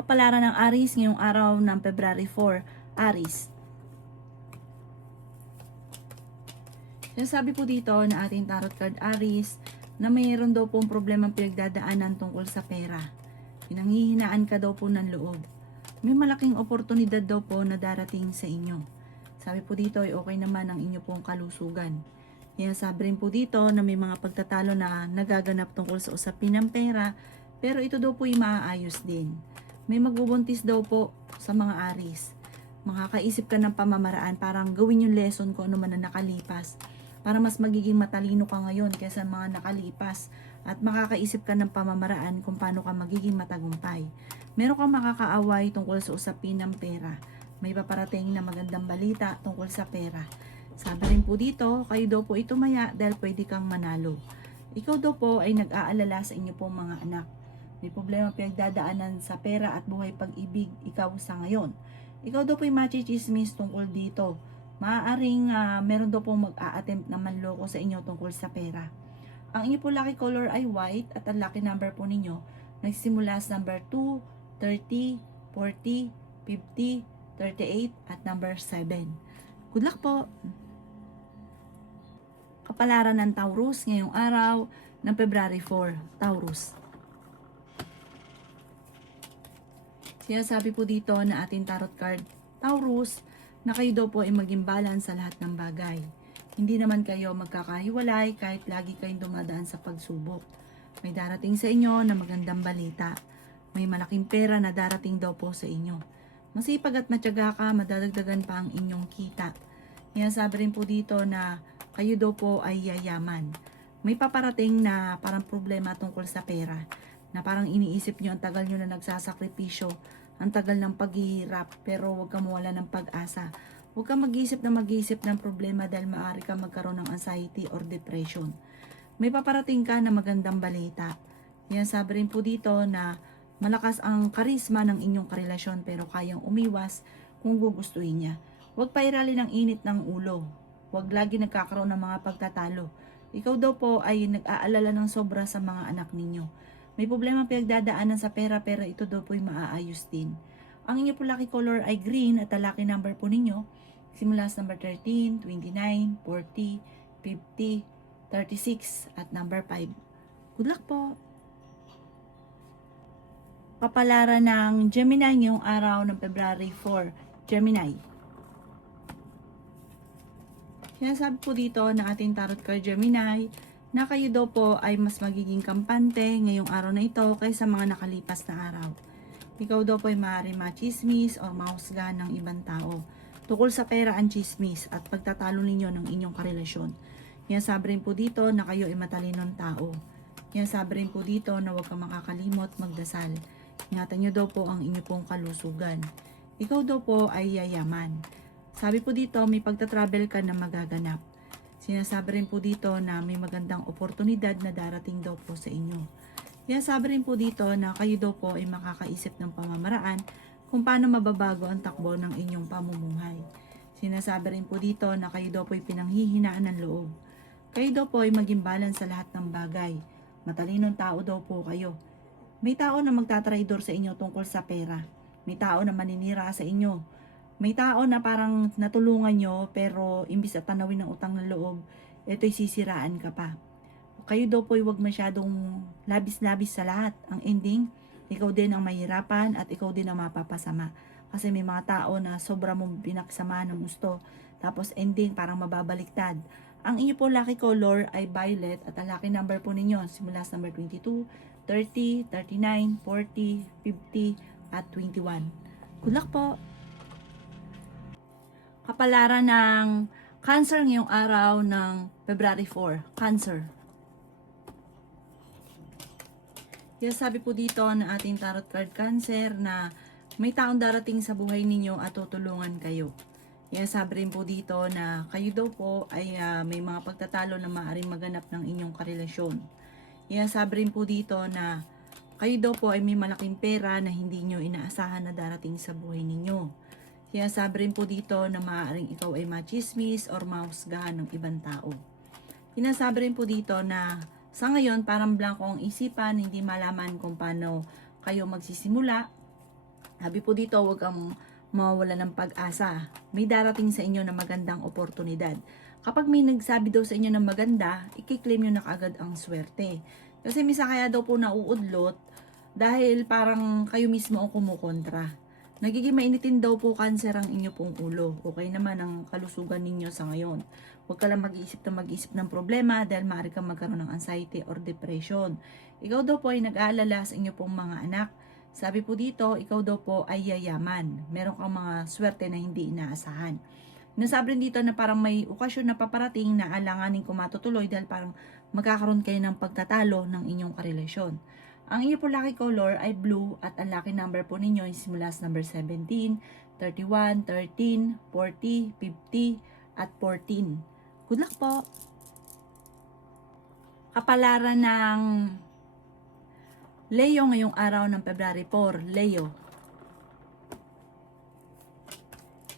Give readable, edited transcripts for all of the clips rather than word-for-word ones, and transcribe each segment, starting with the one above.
Kapalaran ng Aries ngayong araw ng February 4. Aries. Sinasabi po dito na ating tarot card Aries na mayroon daw pong problemang pinagdadaanan tungkol sa pera. Pinanghihinaan ka daw po ng loob. May malaking oportunidad daw po na darating sa inyo. Sabi po dito ay okay naman ang inyo pong kalusugan. Kaya sabi rin po dito na may mga pagtatalo na nagaganap tungkol sa usapin ng pera, pero ito daw po ay maaayos din. May magbubuntis daw po sa mga Aries. Makakaisip ka ng pamamaraan, parang gawin yung lesson ko ano man na nakalipas. Para mas magiging matalino ka ngayon kaysa mga nakalipas. At makakaisip ka ng pamamaraan kung paano ka magiging matagumpay. Meron kang makakaaway tungkol sa usapin ng pera. May paparating na magandang balita tungkol sa pera. Sabi rin po dito, kayo daw po ito maya dahil pwede kang manalo. Ikaw daw po ay nag-aalala sa inyo pong mga anak. May problema pinagdadaanan sa pera at buhay pag-ibig ikaw sa ngayon. Ikaw daw po ay machichismis tungkol dito. Maaaring meron daw pong mag-a-attempt na manloko sa inyo tungkol sa pera. Ang inyo po lucky color ay white at ang lucky number po ninyo nagsimula sa number 2, 30, 40, 50, 38 at number 7. Good luck po! Kapalaran ng Taurus ngayong araw ng February 4. Taurus. Sinasabi po dito na ating tarot card Taurus na kayo daw po ay maging balance sa lahat ng bagay. Hindi naman kayo magkakahiwalay kahit lagi kayong dumadaan sa pagsubok. May darating sa inyo na magandang balita. May malaking pera na darating daw po sa inyo. Masipag at matyaga ka, madadagdagan pa ang inyong kita. Kaya sabi rin po dito na kayo daw po ay yayaman. May paparating na parang problema tungkol sa pera. Na parang iniisip nyo, ang tagal nyo na nagsasakripisyo, ang tagal ng paghihirap, pero huwag kang mawala ng pag-asa. Huwag kang mag-isip ng problema dahil maaari ka magkaroon ng anxiety or depression. May paparating ka na magandang balita. Yan sabi rin po dito na malakas ang karisma ng inyong karelasyon pero kayang umiwas kung gugustuhin niya. Huwag pairali ng init ng ulo. Huwag lagi nagkakaroon ng mga pagtatalo. Ikaw daw po ay nag-aalala ng sobra sa mga anak ninyo. May problema pinagdadaanan sa pera pero ito daw po ay maaayos din. Ang inyo po lucky color ay green at ang lucky number po ninyo simula sa number 13, 29, 40, 50, 36 at number 5. Good luck po! Kapalaran ng Gemini ngayong araw ng February 4. Gemini. Sinasabi po dito na ating tarot card Gemini na kayo daw po ay mas magiging kampante ngayong araw na ito kaysa mga nakalipas na araw. Ikaw daw po ay maaaring machismis o mahusgahan ng ibang tao. Tukol sa pera ang chismis at pagtatalo ninyo ng inyong karelasyon. Kaya sabi rin po dito na kayo ay matalinong tao. Kaya sabi rin po dito na huwag kang makakalimot magdasal. Ingatan nyo daw po ang inyo pong kalusugan. Ikaw daw po ay yayaman. Sabi po dito may pagtatravel ka na magaganap. Sinasabi rin po dito na may magandang oportunidad na darating daw po sa inyo. Kaya sabi rin po dito na kayo daw po ay makakaisip ng pamamaraan kung paano mababago ang takbo ng inyong pamumuhay. Sinasabi rin po dito na kayo daw po ay pinanghihinaan ng loob. Kayo daw po ay maging balance sa lahat ng bagay. Matalinong tao daw po kayo. May tao na magtatraidor sa inyo tungkol sa pera. May tao na maninira sa inyo. May tao na parang natulungan nyo pero imbis at tanawin ng utang ng loob, ito'y sisiraan ka pa. Kayo daw po ay huwag masyadong labis-labis sa lahat. Ang ending, ikaw din ang mahirapan at ikaw din ang mapapasama. Kasi may mga tao na sobra mong pinaksama ng gusto. Tapos ending, parang mababaliktad. Ang inyo po lucky color ay violet at ang lucky number po ninyo simula sa number 22, 30, 39, 40, 50 at 21. Good luck po! Kapalaran ng Cancer ngayong araw ng February 4. Cancer. Kaya sabi po dito na ating tarot card Cancer na may taong darating sa buhay ninyo at tutulungan kayo. Kaya sabi rin po dito na kayo daw po ay may mga pagtatalo na maaaring maganap ng inyong karelasyon. Kaya sabi rin po dito na kayo daw po ay may malaking pera na hindi nyo inaasahan na darating sa buhay ninyo. Kaya sabi rin po dito na maaaring ikaw ay machismis or mahusgahan ng ibang tao. Sinasabi rin po dito na sa ngayon parang blanco ang isipan, hindi malaman kung paano kayo magsisimula. Sabi po dito, huwag kang mawawala ng pag-asa. May darating sa inyo na magandang oportunidad. Kapag may nagsabi daw sa inyo na maganda, i-claim nyo na kaagad ang swerte. Kasi misa kaya daw po nauudlot dahil parang kayo mismo ang kumukontra. Nagiging mainitin daw po cancer ang inyo pong ulo. Okay naman ang kalusugan ninyo sa ngayon. Huwag ka lang mag-iisip ng problema dahil maaari kang magkaroon ng anxiety or depression. Ikaw daw po ay nag-aalala sa inyo pong mga anak. Sabi po dito, ikaw daw po ay yayaman. Meron kang mga swerte na hindi inaasahan. Nasabi rin dito na parang may okasyon na paparating na alanganin kung matutuloy dahil parang magkakaroon kayo ng pagtatalo ng inyong karelasyon. Ang inyo po lucky color ay blue at ang lucky number po ninyo ay simula sa number 17, 31, 13, 40, 50 at 14. Good luck po! Kapalaran ng Leo ngayong araw ng February 4, Leo.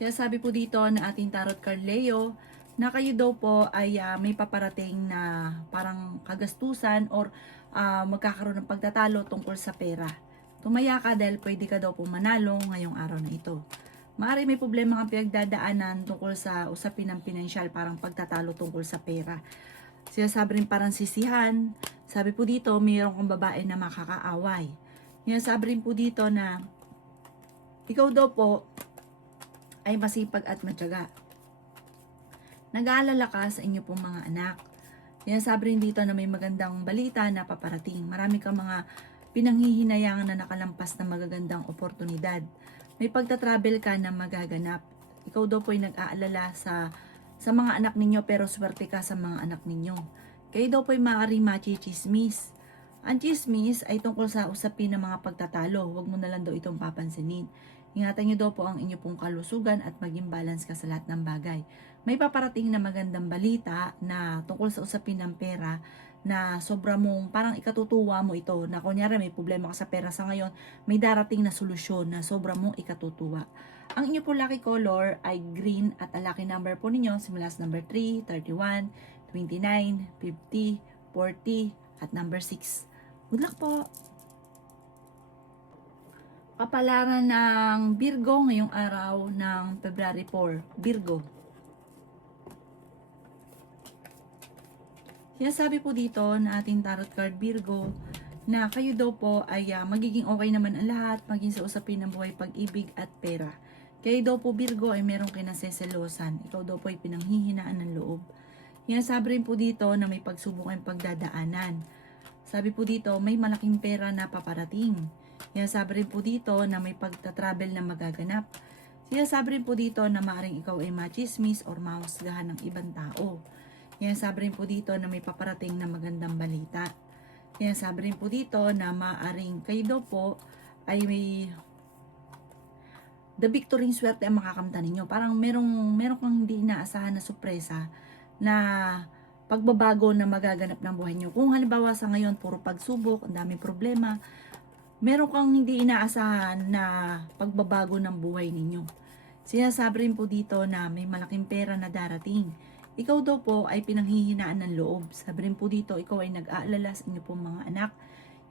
Kaya sabi po dito na ating tarot card Leo, na kayo daw po ay may paparating na parang kagastusan or magkakaroon ng pagtatalo tungkol sa pera. Tumaya ka dahil pwede ka daw po manalo ngayong araw na ito. Maaari may problema kang pinagdadaanan tungkol sa usapin ng pinansyal, parang pagtatalo tungkol sa pera. Sinasabi rin parang sisihan. Sabi po dito, mayroon kang babae na makakaaway. Sinasabi rin po dito na ikaw daw po ay masipag at matyaga. Nag-aalala ka sa inyo pong mga anak. Sinasabi rin dito na may magandang balita na paparating. Marami kang mga pinanghihinayangan na nakalampas na magagandang oportunidad. May pagta-travel ka na magaganap. Ikaw daw po ay nag-aalala sa mga anak ninyo pero swerte ka sa mga anak ninyo. Kayo daw po ay maaari machismis. Ang chismis ay tungkol sa usapin ng mga pagtatalo. Huwag mo na lang daw itong papansinin. Ingatan nyo daw po ang inyo pong kalusugan at maging balance ka sa lahat ng bagay. May paparating na magandang balita na tungkol sa usapin ng pera na sobra mong parang ikatutuwa mo ito. Na kunyari may problema ka sa pera sa ngayon, may darating na solusyon na sobra mong ikatutuwa. Ang inyo po lucky color ay green at ang lucky number po ninyo simula sa number 3, 31, 29, 50, 40 at number 6. Good luck po! Kapalaran ng Virgo ngayong araw ng February 4. Virgo. Sinasabi po dito na ating tarot card Virgo na kayo daw po ay magiging okay naman ang lahat, maging sa usapin ng buhay, pag-ibig at pera. Kayo daw po Virgo ay meron kayo naseselosan. Ikaw daw po ay pinanghihinaan ng loob. Sinasabi rin po dito na may pagsubok ang pagdadaanan. Sabi po dito may malaking pera na paparating. Sinasabi rin po dito na may pagta-travel na magaganap. Sinasabi rin po dito na maaaring ikaw ay machismis or mahusgahan ng ibang tao. Sinasabi rin po dito na may paparating na magandang balita. Sinasabi rin po dito na maaaring kayo daw po ay may the victory swerte ang makakamta ninyo. Parang merong kang hindi inaasahan na sorpresa na pagbabago na magaganap ng buhay nyo. Kung halimbawa sa ngayon puro pagsubok, ang daming problema, meron kang hindi inaasahan na pagbabago ng buhay ninyo. Sinasabi rin po dito na may malaking pera na darating. Ikaw daw po ay pinanghihinaan ng loob. Sabi rin po dito, ikaw ay nag-aalala sa inyo pong mga anak.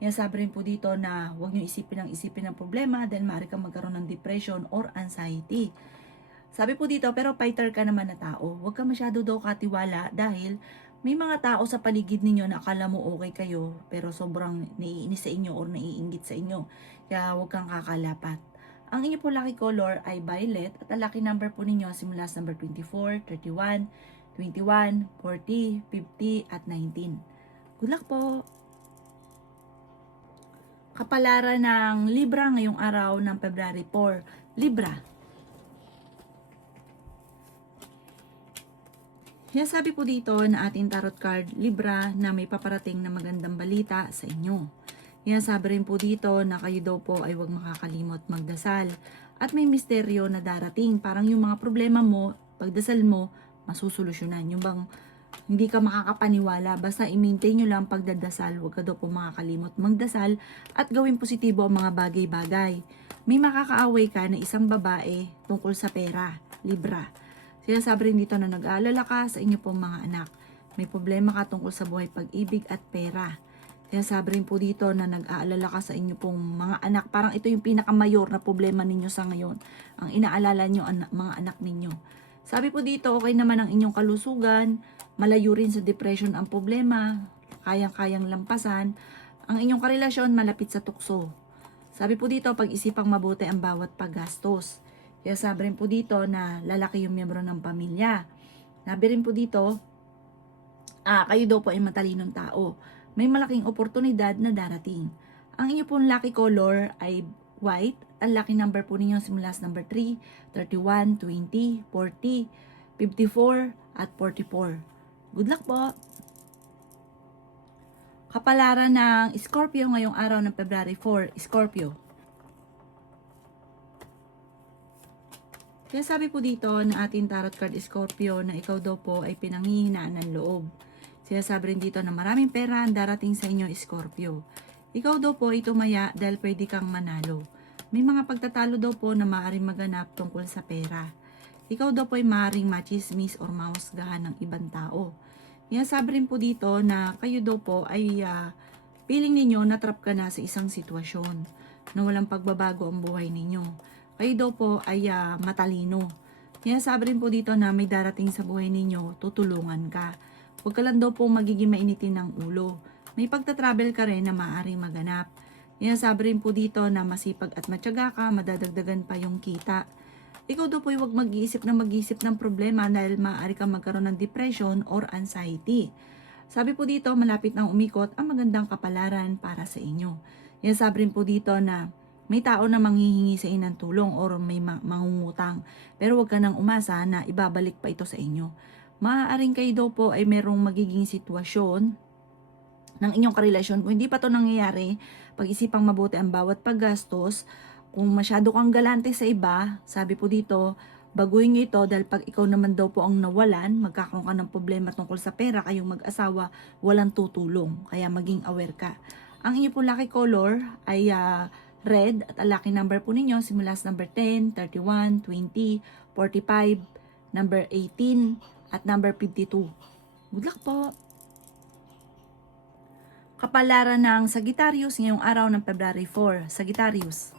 Sabi rin po dito na huwag nyo isipin ng problema dahil maaari kang magkaroon ng depression or anxiety. Sabi po dito, pero fighter ka naman na tao. Huwag ka masyado daw katiwala dahil may mga tao sa paligid ninyo na akala mo okay kayo pero sobrang naiinis sa inyo or naiinggit sa inyo. Kaya huwag kang kakalapat. Ang inyo po lucky color ay violet at ang lucky number po ninyo simula sa number 24, 31, 21, 40, 50 at 19. Good luck po! Kapalaran ng Libra ngayong araw ng February 4. Libra. Sabi po dito na ating tarot card Libra na may paparating na magandang balita sa inyo. Sabi rin po dito na kayo daw po ay huwag makakalimot magdasal. At may misteryo na darating. Parang yung mga problema mo, pagdasal mo, masusolusyonan. Yung bang hindi ka makakapaniwala. Basta i-maintain nyo lang pagdadasal. Huwag ka daw po makakalimot magdasal. At gawin positibo ang mga bagay-bagay. May makakaaway ka na isang babae tungkol sa pera. Libra. Sinasabi rin dito na nag-aalala ka sa inyo pong mga anak. May problema ka tungkol sa buhay, pag-ibig at pera. Kaya sabi rin po dito na nag-aalala ka sa inyo pong mga anak. Parang ito yung pinakamayor na problema ninyo sa ngayon. Ang inaalala nyo, mga anak ninyo. Sabi po dito, okay naman ang inyong kalusugan. Malayo rin sa depression ang problema. Kayang-kayang lampasan. Ang inyong karelasyon malapit sa tukso. Sabi po dito, pag-isipang mabuti ang bawat paggastos. Kaya sabi rin po dito na lalaki yung miyembro ng pamilya. Sabi rin po dito, kayo daw po ay matalinong tao. May malaking oportunidad na darating. Ang inyo pong lucky color ay white. Ang lucky number po ninyo simula sa number 3, 31, 20, 40, 54, at 44. Good luck po! Kapalaran ng Scorpio ngayong araw ng February 4, Scorpio. Kaya sabi po dito na ating tarot card Scorpio na ikaw daw po ay pinanghihinaan ng loob. Sinasabi rin dito na maraming pera ang darating sa inyo, Scorpio. Ikaw daw po ay tumaya dahil pwede kang manalo. May mga pagtatalo daw po na maaaring maganap tungkol sa pera. Ikaw daw po ay maaaring machismis or mahusgahan ng ibang tao. Sinasabi rin po dito na kayo daw po ay feeling ninyo na trap ka na sa isang sitwasyon na walang pagbabago ang buhay ninyo. Kayo daw po ay matalino. Sinasabi rin po dito na may darating sa buhay ninyo, tutulungan ka. Huwag ka lang daw po magiging mainitin ng ulo. May pagta-travel ka rin na maaaring maganap. Sabi rin po dito na masipag at matyaga ka, madadagdagan pa yung kita. Ikaw daw po ay huwag mag-iisip ng problema dahil maaari kang magkaroon ng depression or anxiety. Sabi po dito, malapit nang umikot ang magandang kapalaran para sa inyo. Sabi rin po dito na may tao na manghihingi sa inyo ng tulong or may mangungutang. Pero huwag ka nang umasa na ibabalik pa ito sa inyo. Maaaring kayo daw po ay merong magiging sitwasyon ng inyong karelasyon. Kung hindi pa ito nangyayari, pag-isipang mabuti ang bawat paggastos. Kung masyado kang galante sa iba, sabi po dito, baguhin nyo ito dahil pag ikaw naman daw po ang nawalan, magkakaroon ka ng problema tungkol sa pera, kayong mag-asawa, walang tutulong. Kaya maging aware ka. Ang inyo po lucky color ay red at ang lucky number po ninyo simula sa number 10, 31, 20, 45, number 18, at number 52. Good luck po! Kapalaran ng Sagittarius ngayong araw ng February 4. Sagittarius.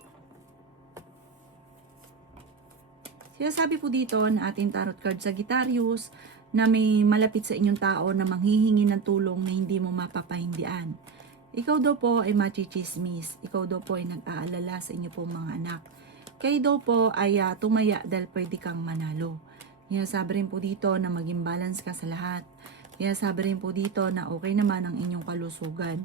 Sinasabi po dito na ating tarot card Sagittarius na may malapit sa inyong tao na manghihingi ng tulong na hindi mo mapapahindian. Ikaw daw po ay machichismis. Ikaw daw po ay nag-aalala sa inyo pong mga anak. Kayo daw po ay tumaya dahil pwede kang manalo. Sabi rin po dito na maging balance ka sa lahat. Sabi rin po dito na okay naman ang inyong kalusugan.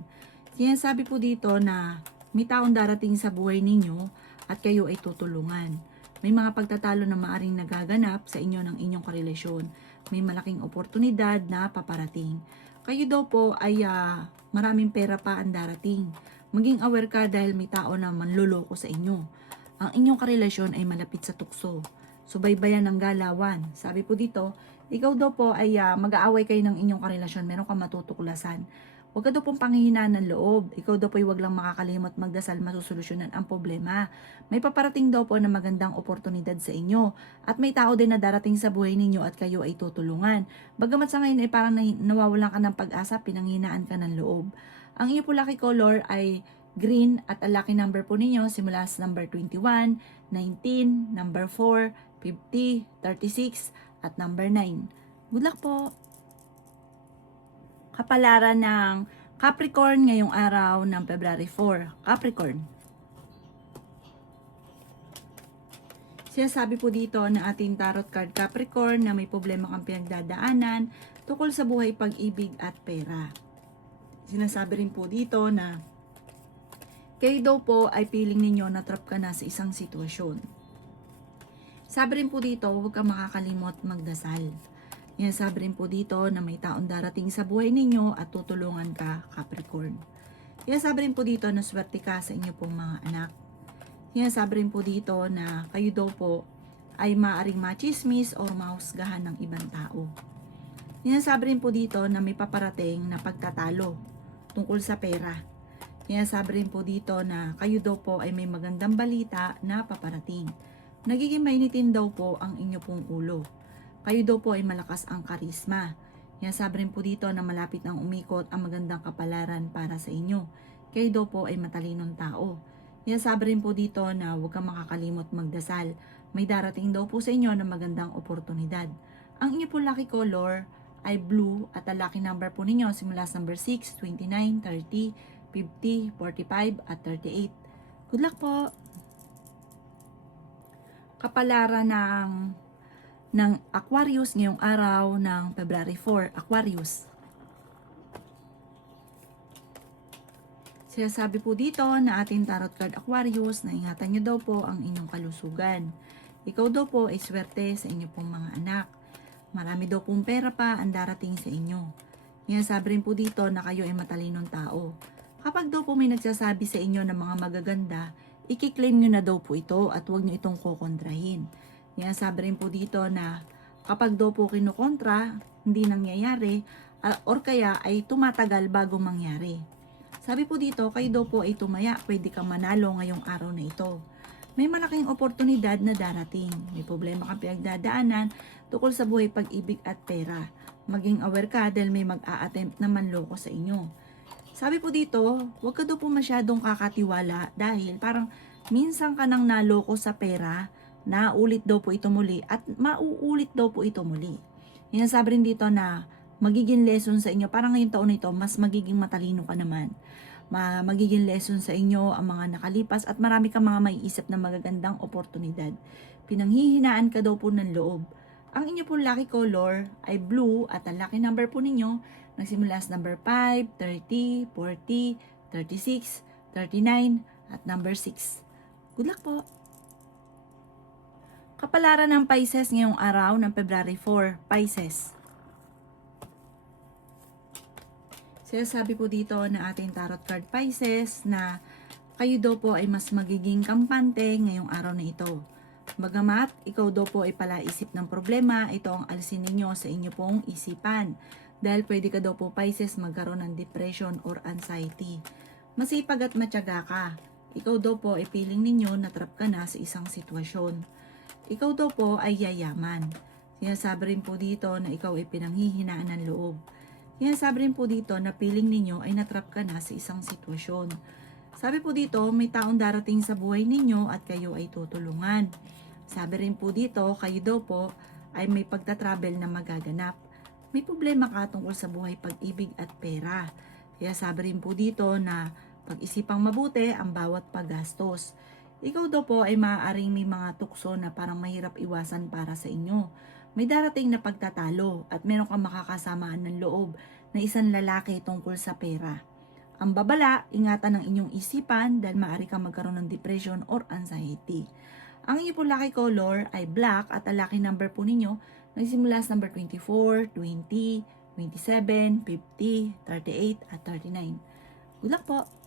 Sabi po dito na may taong darating sa buhay ninyo at kayo ay tutulungan. May mga pagtatalo na maaring nagaganap sa inyo ng inyong karelasyon. May malaking oportunidad na paparating. Kayo daw po ay maraming pera pa ang darating. Maging aware ka dahil may tao na manloloko sa inyo. Ang inyong karelasyon ay malapit sa tukso. Subaybayan ng galawan. Sabi po dito, ikaw daw po ay mag-aaway kayo ng inyong karelasyon. Meron kang matutuklasan. Huwag ka daw pong panghihinaan ng loob. Ikaw daw po ay huwag lang makakalimot magdasal, masusolusyonan ang problema. May paparating daw po na magandang oportunidad sa inyo. At may tao din na darating sa buhay ninyo at kayo ay tutulungan. Bagamat sa ngayon ay parang nawawalan ka ng pag-asa, pinanghinaan ka ng loob. Ang inyo po lucky color ay green at ang lucky number po ninyo simula sa number 21, 19, number 4, 50, 36, at number 9. Good luck po! Kapalaran ng Capricorn ngayong araw ng February 4. Capricorn. Sinasabi po dito na ating tarot card Capricorn na may problema kang pinagdadaanan tungkol sa buhay, pag-ibig at pera. Sinasabi rin po dito na kayo daw po ay feeling ninyo na trap ka na sa isang sitwasyon. Sabi rin po dito, huwag kang makakalimot magdasal. Sabi rin po dito na may taong darating sa buhay ninyo at tutulungan ka, Capricorn. Sabi rin po dito na swerte ka sa inyo pong mga anak. Sabi rin po dito na kayo daw po ay maaaring machismis o mahusgahan ng ibang tao. Sabi rin po dito na may paparating na pagtatalo tungkol sa pera. Sabi rin po dito na kayo daw po ay may magandang balita na paparating. Nagiging mainitin daw po ang inyo pong ulo. Kayo daw po ay malakas ang karisma. Yan, sabi rin po dito na malapit nang umikot ang magandang kapalaran para sa inyo. Kayo daw po ay matalinong tao. Yan, sabi rin po dito na huwag kang makakalimot magdasal. May darating daw po sa inyo na magandang oportunidad. Ang inyo po lucky color ay blue at ang lucky number po ninyo simula sa number 6, 29, 30, 50, 45 at 38. Good luck po! Kapalaran ng Aquarius ngayong araw ng February 4, Aquarius. Sinasabi po dito na ating tarot card Aquarius na ingatan nyo daw po ang inyong kalusugan. Ikaw daw po ay swerte sa inyo pong mga anak. Marami daw pong pera pa ang darating sa inyo. Sinasabi rin po dito na kayo ay matalinong tao. Kapag daw po may nagsasabi sa inyo ng mga magaganda, i-claim nyo na daw po ito at huwag nyo itong kukontrahin. Sinasabi rin po dito na kapag daw po kinukontra, hindi nangyayari or kaya ay tumatagal bago mangyari. Sabi po dito, kayo daw po ay tumaya, pwede kang manalo ngayong araw na ito. May malaking oportunidad na darating. May problema kang pinagdadaanan tungkol sa buhay, pag-ibig at pera. Maging aware ka dahil may mag-a-attempt na manloko sa inyo. Sabi po dito, huwag ka daw po masyadong kakatiwala dahil parang minsan ka nang naloko sa pera, naulit daw po ito muli at mauulit daw po ito muli. Sabi rin dito na magiging lesson sa inyo, parang ngayong taon na ito, mas magiging matalino ka naman. Magiging lesson sa inyo ang mga nakalipas at marami kang mga maiisip na magagandang oportunidad. Pinanghihinaan ka daw po ng loob. Ang inyo po lucky color ay blue at ang lucky number po ninyo nagsimula sa number 5, 30, 40, 36, 39 at number 6. Good luck po! Kapalaran ng Pisces ngayong araw ng February 4, Pisces. Sinasabi po dito na ating tarot card Pisces na kayo daw po ay mas magiging kampante ngayong araw na ito. Bagamat ikaw daw po ay palaisip ng problema, ito ang alisin ninyo sa inyo pong isipan. Dahil pwede ka daw po Pisces magkaroon ng depression or anxiety. Masipag at matyaga ka. Ikaw daw po ay feeling ninyo na trap ka na sa isang sitwasyon. Ikaw daw po ay yayaman. Sinasabi rin po dito na ikaw ay pinanghihinaan ng loob. Sinasabi rin po dito na feeling ninyo ay natrap ka na sa isang sitwasyon. Sabi po dito, may taong darating sa buhay ninyo at kayo ay tutulungan. Sabi rin po dito, kayo daw po ay may pagta-travel na magaganap. May problema ka tungkol sa buhay, pag-ibig at pera. Kaya sabi rin po dito na pag-isipang mabuti ang bawat paggastos. Ikaw daw po ay maaaring may mga tukso na parang mahirap iwasan para sa inyo. May darating na pagtatalo at meron kang makakasamaan ng loob na isang lalaki tungkol sa pera. Ang babala, ingatan ng inyong isipan dahil maaari kang magkaroon ng depression or anxiety. Ang inyong po lucky color ay black at ang lucky number po ninyo nagsimula sa number 24, 20, 27, 50, 38 at 39. Good luck po!